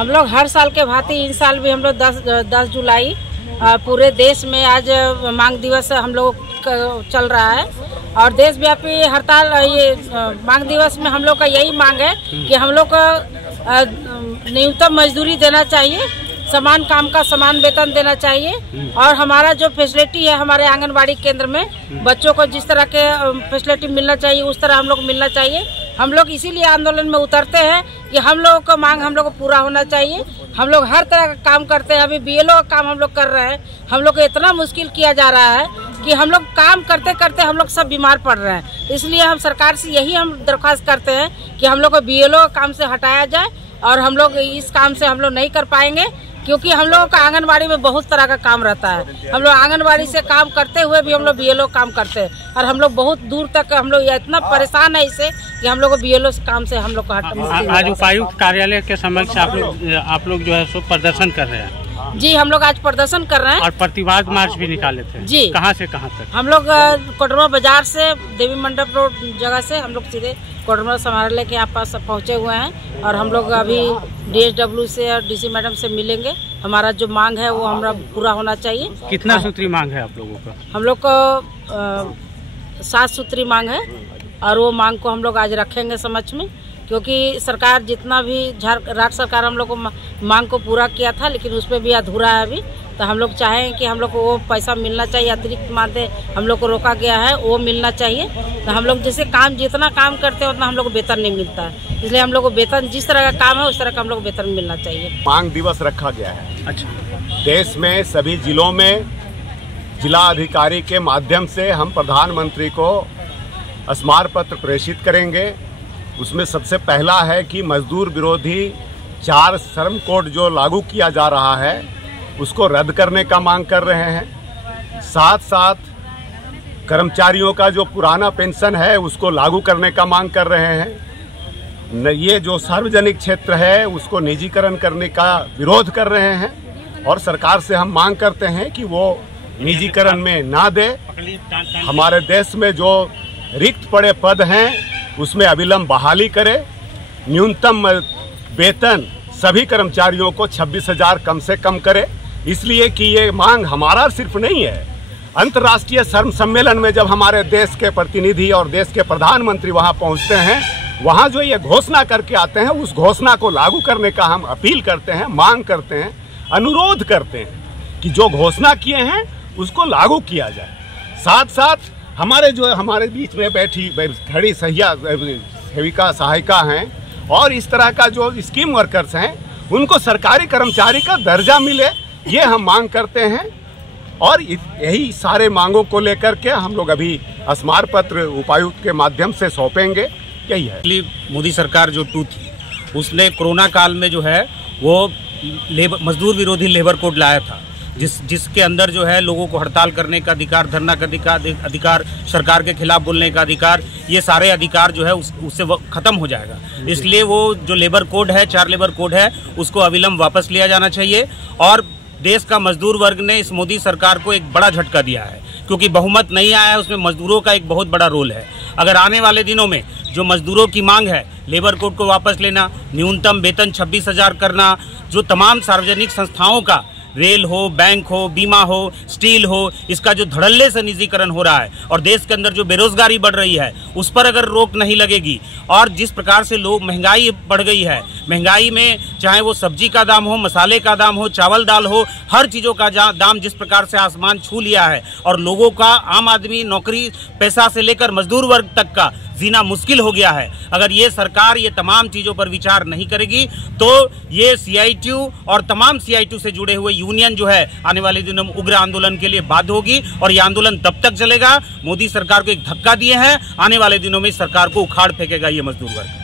हम लोग हर साल के भांति इन साल भी हम लोग 10 जुलाई पूरे देश में आज मांग दिवस हम लोग चल रहा है और देशव्यापी हड़ताल ये मांग दिवस में हम लोग का यही मांग है कि हम लोग को न्यूनतम मजदूरी देना चाहिए, समान काम का समान वेतन देना चाहिए और हमारा जो फैसिलिटी है हमारे आंगनबाड़ी केंद्र में बच्चों को जिस तरह के फैसिलिटी मिलना चाहिए उस तरह हम लोग मिलना चाहिए। हम लोग इसीलिए आंदोलन में उतरते हैं कि हम लोगों का मांग हम लोग को पूरा होना चाहिए। हम लोग हर तरह का काम करते हैं, अभी बीएलओ का काम हम लोग कर रहे हैं। हम लोग को इतना मुश्किल किया जा रहा है कि हम लोग काम करते करते हम लोग सब बीमार पड़ रहे हैं। इसलिए हम सरकार से यही हम दरख्वास्त करते हैं कि हम लोग को बीएलओ काम से हटाया जाए और हम लोग इस काम से हम लोग नहीं कर पाएंगे क्योंकि हम लोगों का आंगनबाड़ी में बहुत तरह का काम रहता है। हम लोग आंगनबाड़ी से काम करते हुए भी हम लोग बीएलओ काम करते हैं और हम लोग बहुत दूर तक हम लोग इतना परेशान है इससे कि हम लोग को बीएलओ काम से हम लोग को हटा। आज उपायुक्त कार्यालय के समक्ष आप लोग जो है सो प्रदर्शन कर रहे हैं? जी, हम लोग आज प्रदर्शन कर रहे हैं और प्रतिवाद मार्च भी निकाले थे। जी, कहाँ से कहाँ तक? हम लोग कोडरमा बाजार से देवी मंडप रोड जगह से हम लोग सीधे कोडरमा समारोह के यहाँ पास पहुँचे हुए हैं और हम लोग अभी DSW से और DC मैडम से मिलेंगे। हमारा जो मांग है वो हमारा पूरा होना चाहिए। कितना सूत्री मांग है आप लोगों का? हम लोग को 7 सूत्री मांग है और वो मांग को हम लोग आज रखेंगे समक्ष में क्योंकि सरकार जितना भी राज्य सरकार हम लोग को मांग को पूरा किया था लेकिन उसमें भी अधूरा है अभी। तो हम लोग चाहें कि हम लोग को वो पैसा मिलना चाहिए, अतिरिक्त मानदेय हम लोग को रोका गया है वो मिलना चाहिए। तो हम लोग जैसे जितना काम करते हैं उतना हम लोग को वेतन नहीं मिलता है, इसलिए हम लोग को वेतन जिस तरह का काम है उस तरह का हम लोग को वेतन मिलना चाहिए। मांग दिवस रखा गया है। अच्छा, देश में सभी जिलों में जिला अधिकारी के माध्यम से हम प्रधानमंत्री को स्मार पत्र प्रेषित करेंगे। उसमें सबसे पहला है कि मजदूर विरोधी 4 श्रम कोड जो लागू किया जा रहा है उसको रद्द करने का मांग कर रहे हैं। साथ साथ कर्मचारियों का जो पुराना पेंशन है उसको लागू करने का मांग कर रहे हैं। ये जो सार्वजनिक क्षेत्र है उसको निजीकरण करने का विरोध कर रहे हैं और सरकार से हम मांग करते हैं कि वो निजीकरण में ना दे। हमारे देश में जो रिक्त पड़े पद हैं उसमें अविलंब बहाली करे। न्यूनतम वेतन सभी कर्मचारियों को 26,000 कम से कम करे, इसलिए कि ये मांग हमारा सिर्फ नहीं है। अंतर्राष्ट्रीय श्रम सम्मेलन में जब हमारे देश के प्रतिनिधि और देश के प्रधानमंत्री वहां पहुंचते हैं, वहां जो ये घोषणा करके आते हैं उस घोषणा को लागू करने का हम अपील करते हैं, मांग करते हैं, अनुरोध करते हैं कि जो घोषणा किए हैं उसको लागू किया जाए। साथ साथ हमारे बीच में बैठी खड़ी सेविका सहायिका हैं और इस तरह का जो स्कीम वर्कर्स हैं उनको सरकारी कर्मचारी का दर्जा मिले, ये हम मांग करते हैं। और यही सारे मांगों को लेकर के हम लोग अभी स्मार पत्र उपायुक्त के माध्यम से सौंपेंगे। यही है। मोदी सरकार जो थी उसने कोरोना काल में जो है वो मजदूर विरोधी लेबर कोड लाया था जिसके अंदर जो है लोगों को हड़ताल करने का अधिकार, धरना का अधिकार, सरकार के खिलाफ बोलने का अधिकार, ये सारे अधिकार जो है उससे खत्म हो जाएगा। इसलिए वो जो लेबर कोड है, 4 लेबर कोड है, उसको अविलंब वापस लिया जाना चाहिए। और देश का मजदूर वर्ग ने इस मोदी सरकार को एक बड़ा झटका दिया है क्योंकि बहुमत नहीं आया है, उसमें मजदूरों का एक बहुत बड़ा रोल है। अगर आने वाले दिनों में जो मजदूरों की मांग है, लेबर कोड को वापस लेना, न्यूनतम वेतन 26,000 करना, जो तमाम सार्वजनिक संस्थाओं का रेल हो, बैंक हो, बीमा हो, स्टील हो, इसका जो धड़ल्ले से निजीकरण हो रहा है और देश के अंदर जो बेरोजगारी बढ़ रही है उस पर अगर रोक नहीं लगेगी और जिस प्रकार से लोग महंगाई बढ़ गई है, महंगाई में चाहे वो सब्जी का दाम हो, मसाले का दाम हो, चावल दाल हो, हर चीज़ों का दाम जिस प्रकार से आसमान छू लिया है और लोगों का, आम आदमी, नौकरी पेशा से लेकर मजदूर वर्ग तक का जीना मुश्किल हो गया है। अगर ये सरकार ये तमाम चीज़ों पर विचार नहीं करेगी तो ये CITU और तमाम CITU से जुड़े हुए यूनियन जो है आने वाले दिनों में उग्र आंदोलन के लिए बाध्य होगी और ये आंदोलन तब तक चलेगा। मोदी सरकार को एक धक्का दिए हैं, आने वाले दिनों में इस सरकार को उखाड़ फेंकेगा ये मजदूर वर्ग।